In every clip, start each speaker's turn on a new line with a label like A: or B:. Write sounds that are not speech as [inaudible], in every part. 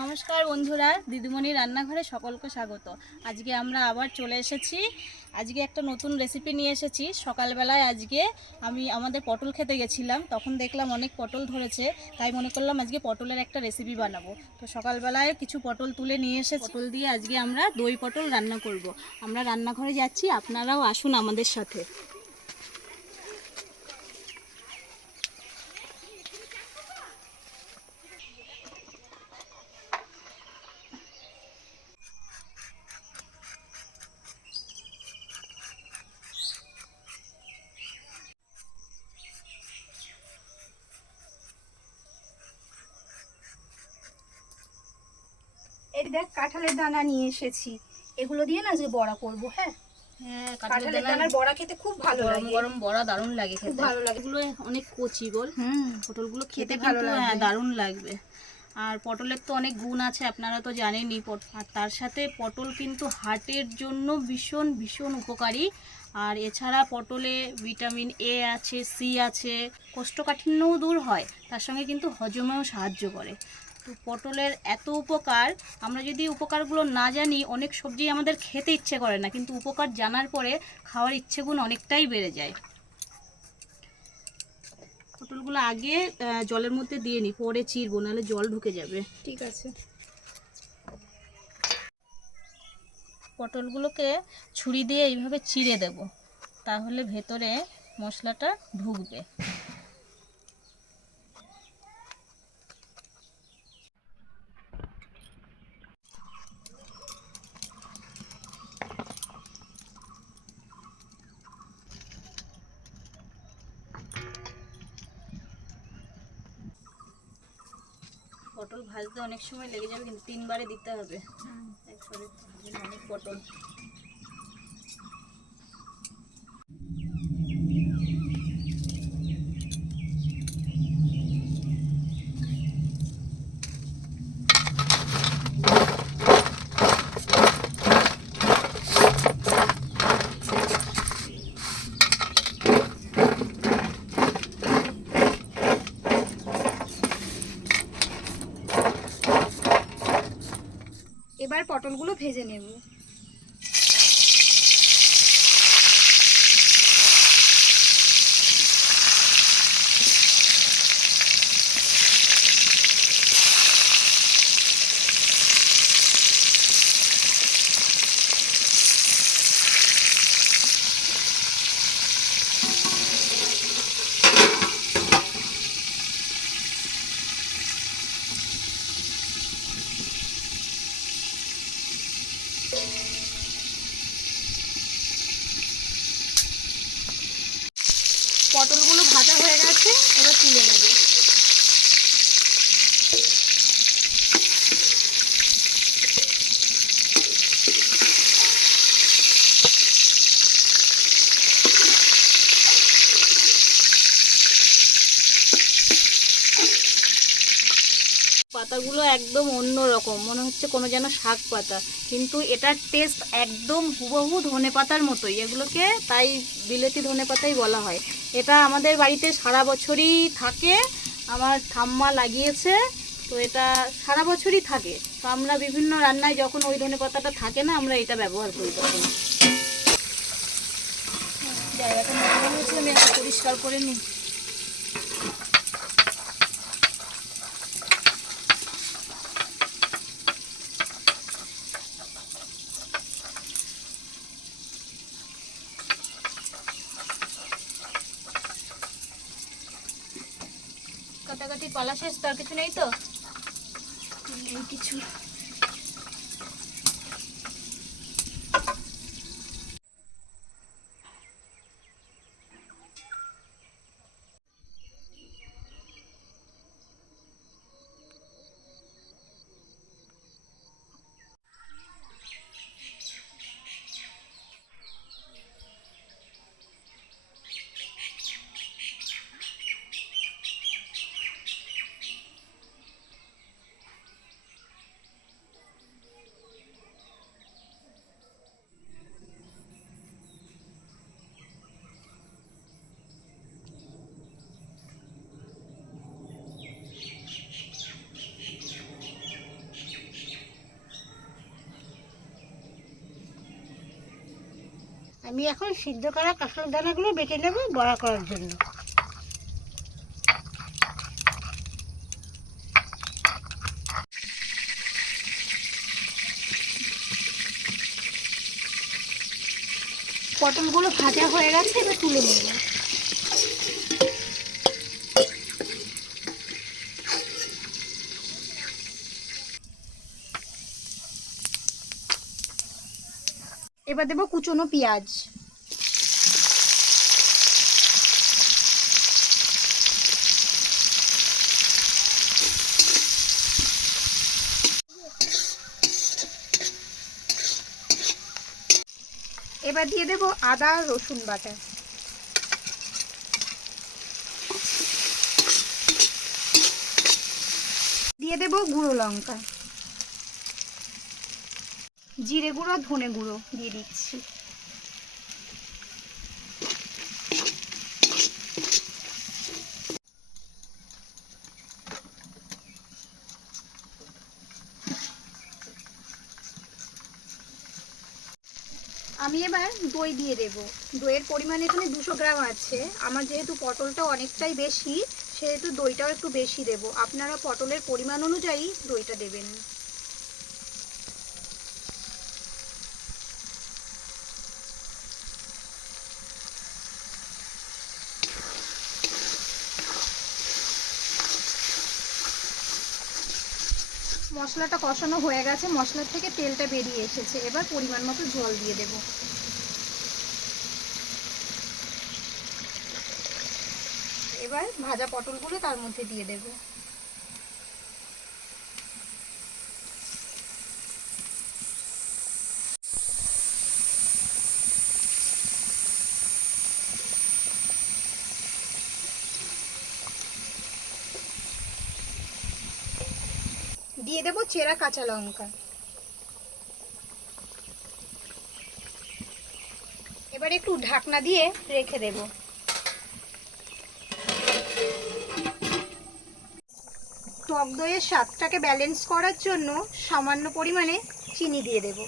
A: নমস্কার বন্ধুরা দিদিমণি রান্নাঘরে সকলকে স্বাগত। আজকে আমরা আবার চলে এসেছি। আজকে একটা নতুন রেসিপি নিয়ে এসেছি। সকালবেলায় আজকে আমি আমাদের পটল খেতে গেছিলাম, তখন দেখলাম অনেক পটল ধরেছে, তাই মনে করলাম আজকে পটলের একটা রেসিপি বানাবো। তো সকালবেলায় কিছু পটল তুলে নিয়ে এসে পটল দিয়ে আজকে আমরা দই পটল রান্না করব। আমরা রান্নাঘরে যাচ্ছি, আপনারাও আসুন আমাদের সাথে।
B: এই দেখ কাঁঠালের দানা নিয়ে এসেছি। এগুলো দিয়ে না আজকে বড়া করব হ্যাঁ?
A: হ্যাঁ
B: কাঁঠালের দানার বড়া খেতে খুব ভালো লাগে।
A: গরম বড়া দারুণ লাগে
B: খুব
A: খেতে।
B: ভালো লাগে।
A: এগুলো অনেক কচি বল।
B: হুম
A: পটলগুলো খেতে
B: ভালো
A: কিন্তু হ্যাঁ। দারুণ লাগবে। আর পটলের তো অনেক গুণ আছে আপনারা তো জানেনই আর তার সাথে পটল কিন্তু হার্টের জন্য ভীষণ ভীষণ উপকারী। আর এছাড়া পটলে ভিটামিন এ আছে সি আছে। কোষ্ঠকাঠিন্যও দূর হয় তার সঙ্গে কিন্তু হজমেও সাহায্য করে। তো পটলের এত উপকার আমরা যদি উপকারগুলো না জানি অনেক সবজি আমাদের খেতে ইচ্ছে করে না কিন্তু উপকার জানার পরে খাওয়ার ইচ্ছেগুণ অনেকটাই বেড়ে যায়। পটলগুলো আগে জলের মধ্যে দিয়ে নিই পরে চিরবো নাহলে জল ঢুকে যাবে।
B: ঠিক আছে।
A: পটলগুলোকে ছুরি দিয়ে এইভাবে চিড়ে দেব তাহলে ভেতরে মশলাটা ঢুকবে। পটল ভাজতে অনেক সময় লেগে যাবে কিন্তু তিনবারে দিতে হবে। একবারে অনেক পটল
B: এবার পটলগুলো ভেজে নেব
A: পটলগুলো ভাজা হয়ে গেছে এবার তুলে নেব পাতাগুলো একদম অন্য রকম মনে হচ্ছে কোনো যেন শাক পাতা। কিন্তু এটার টেস্ট একদম হুবহু ধনে পাতার মতোই। এগুলোকে তাই বিলেতি ধনে পাতাই বলা হয়। এটা আমাদের বাড়িতে সারা বছরই থাকে। আমার ঠাম্মা লাগিয়েছে। তো এটা সারা বছরই থাকে। তো আমরা বিভিন্ন রান্নায় যখন ওই ধনে পাতাটা থাকে না, আমরা এটা ব্যবহার করি তখন। পরিষ্কার করে নিই। কাটাকাটি পালা শেষ তার কিছু নেই তো? কিছু।
C: আমি এখন সিদ্ধ করা কাঁঠাল দানাগুলো বেটে নেব বড়া করার জন্য।
B: পটলগুলো ভাজা হয়ে গেছে, এবার তুলে নেব। এবার দেবো কুচনো পেঁয়াজ। এবার দিয়ে দেবো আদা, রসুন বাটা। দিয়ে দেব গুঁড়ো লঙ্কা। জিরে গুঁড়ো, ধনে গুঁড়ো দিয়ে দিচ্ছি। আমি এবার দই দিয়ে দেব। দইয়ের পরিমাণ এখানে দুশো গ্রাম আছে। আমার যেহেতু পটলটা অনেকটাই বেশি, সেহেতু দইটাও একটু বেশি দেব। আপনারা পটলের পরিমাণ অনুযায়ী দইটা দেবেন। মশলাটা কষানো হয়ে গেছে, মশলার থেকে তেলটা বেরিয়ে এসেছে। এবার পরিমাণ মতো জল দিয়ে দেব। এবার ভাজা পটলগুলো তার মধ্যে দিয়ে দেব। দিয়ে দেবো চেরা কাঁচা লঙ্কা। এবার একটু ঢাকনা দিয়ে রেখে দেব। টক দইয়ের স্বাদটাকে ব্যালেন্স করার জন্য সামান্য পরিমাণে চিনি দিয়ে দেব।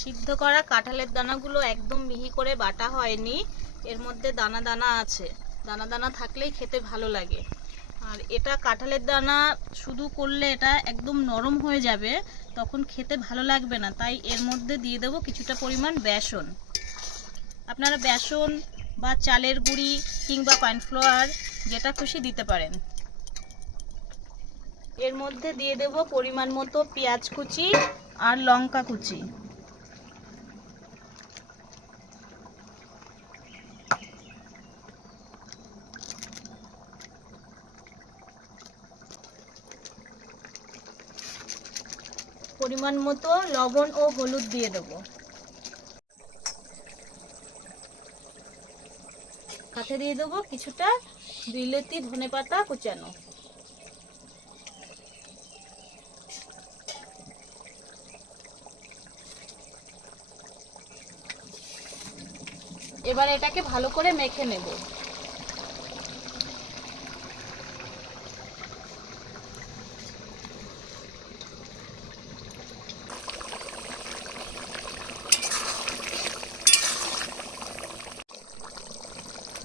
A: সিদ্ধ করা কাঁঠালের দানাগুলো একদম মিহি করে বাটা হয়নি। এর মধ্যে দানা দানা আছে। দানা দানা থাকলেই খেতে ভালো লাগে। আর এটা কাঁঠালের দানা শুধু করলে এটা একদম নরম হয়ে যাবে, তখন খেতে ভালো লাগবে না। তাই এর মধ্যে দিয়ে দেবো কিছুটা পরিমাণ বেসন। আপনারা বেসন বা চালের গুঁড়ি কিংবা কর্নফ্লাওয়ার যেটা খুশি দিতে পারেন। এর মধ্যে দিয়ে দেব পরিমাণ মতো পেঁয়াজ কুচি আর লঙ্কা কুচি। পরিমাণ মতো লবণ ও হলুদ দিয়ে দেবো। সাথে দিয়ে দেবো কিছুটা বিলেতি ধনে পাতা কুচানো। এবার এটাকে ভালো করে মেখে নেব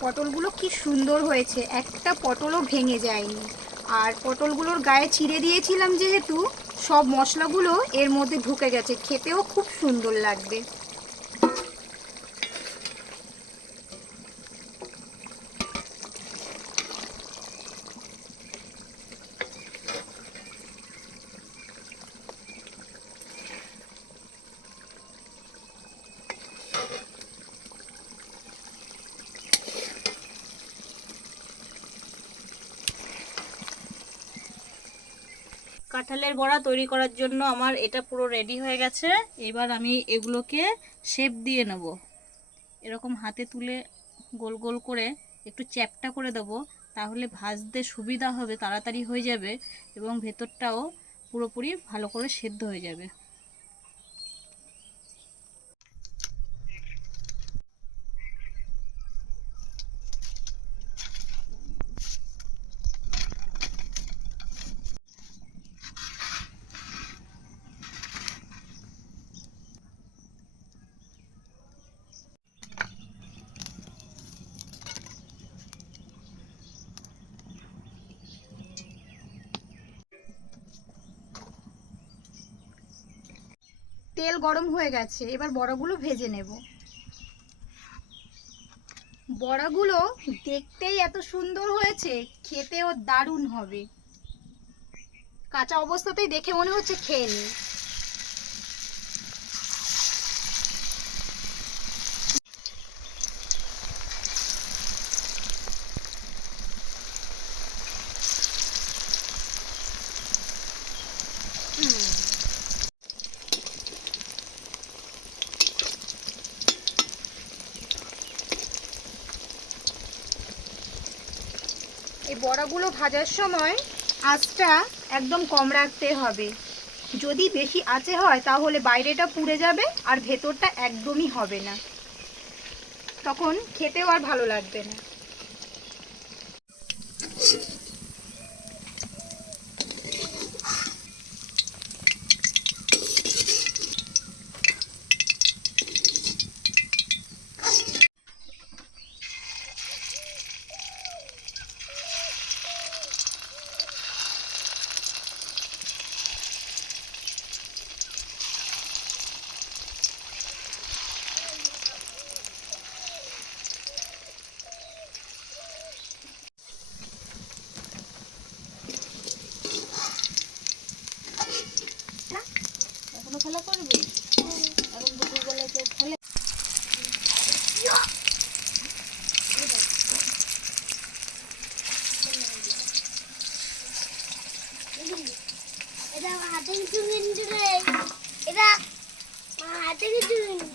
B: পটলগুলো কি সুন্দর হয়েছে। একটা পটলও ভেঙে যায়নি। আর পটলগুলোর গায়ে ছিঁড়ে দিয়েছিলাম যেহেতু, সব মশলাগুলো এর মধ্যে ঢুকে গেছে। খেতেও খুব সুন্দর লাগবে।
A: কাঁঠালের বড়া তৈরি করার জন্য আমার এটা পুরো রেডি হয়ে গেছে। এবার আমি এগুলোকে শেপ দিয়ে নেব। এরকম হাতে তুলে গোল গোল করে একটু চ্যাপটা করে দেব, তাহলে ভাজতে সুবিধা হবে, তাড়াতাড়ি হয়ে যাবে এবং ভেতরটাও পুরোপুরি ভালো করে সেদ্ধ হয়ে যাবে।
B: তেল গরম হয়ে গেছে, এবার বড়াগুলো ভেজে নেব। বড়াগুলো দেখতেই এত সুন্দর হয়েছে, খেতেও দারুণ হবে। কাঁচা অবস্থাতেই দেখে মনে হচ্ছে খেয়ে নিই এই ভাজার সময় আঁচটা একদম কম রাখতে হবে। যদি বেশি আঁচে হয়, তাহলে বাইরেটা পুড়ে যাবে আর ভেতরটা একদমই হবে না। তখন খেতেও আর ভালো লাগবে না।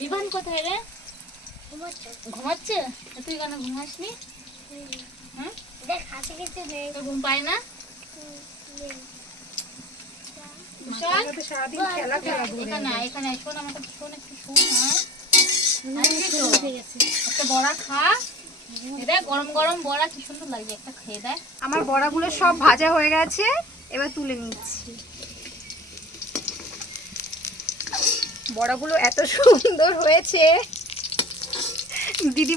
A: বিমান কোথায় রে? ঘুমাচ্ছে। তুই কেন ঘুমাসনি? হ্যাঁ
D: দেখ হাতে কিছু নেই।
A: ঘুম পায় না? বিশাল
B: সারাদিন খেলা খেলা
A: এখানে এখানে আয়। আমার কথা শোন একটু শোন হ্যাঁ আসবি তো? একটা বড়া খা। এ গরম গরম বড়া কি সুন্দর লাগছে। একটা খেয়ে দেখ।
B: আমার বড়াগুলো সব ভাজা হয়ে গেছে এবার তুলে নিচ্ছি। বড়াগুলো এত সুন্দর হয়েছে। দিদি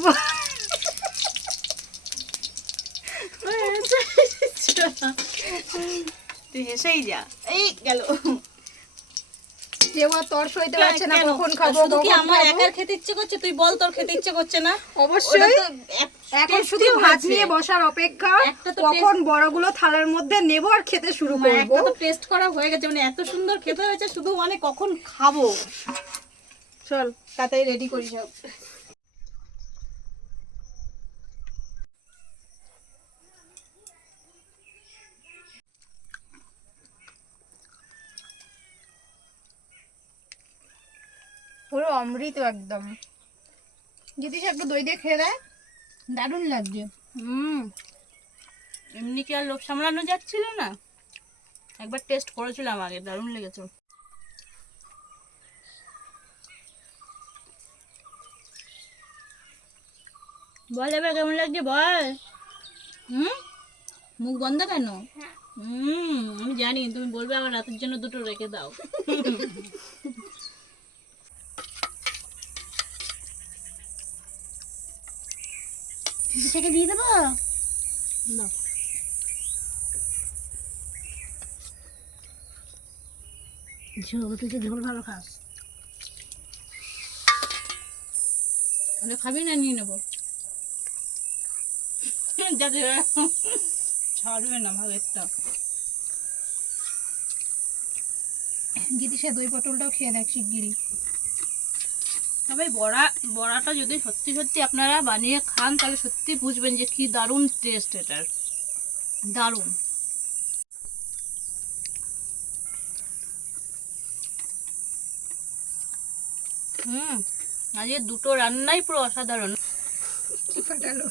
A: তুই হেসেই যা। এই গেল।
B: কেউ আর তর সইতে পারছে না কখন খাব
A: আমার। একার খেতে ইচ্ছে করছে? তুই বল তোর খেতে ইচ্ছে করছে না?
B: অবশ্যই। এখন শুধু ভাত নিয়ে বসার অপেক্ষা কখন বড়গুলো থালার মধ্যে নেব আর খেতে শুরু করব?
A: একটা তো টেস্ট করা হয়ে গেছে মানে এত সুন্দর খেতে হয়েছে শুধু মানে কখন খাব? চল তাড়াতাড়ি রেডি করি সব।
B: পুরো অমৃত একদম। যদি সে একটু দই দিয়ে খেয়ে দেয় দারুণ লাগছে।
A: হুম। এমনি কি আর লোভ সামলানো যাচ্ছিল না? একবার টেস্ট করেছিলাম আগে দারুণ লেগেছে। বল এবার কেমন লাগছে বল? হুম? মুখ বন্ধ কেন? হুম আমি জানি তুমি বলবে আমার রাতের জন্য দুটো রেখে দাও। [laughs]
D: সেটা দিয়ে দেবো
A: দাও
D: ঝোল তুই তো ঝোল ভালো খাস
A: খাবি না নিয়ে নেব যাতে ছাড়বে না ভাগেরটা
B: দিদি সে দই পটলটাও খেয়ে দেখ শিগগিরই।
A: তবে বড়া, বড়াটা যদি সত্যি সত্যি আপনারা বানিয়ে খান, তাহলে সত্যি বুঝবেন যে কি দারুণ টেস্ট এটার। দারুণ। হুম, আজকে দুটো রান্নাই পুরো অসাধারণ।
B: ফাটালো?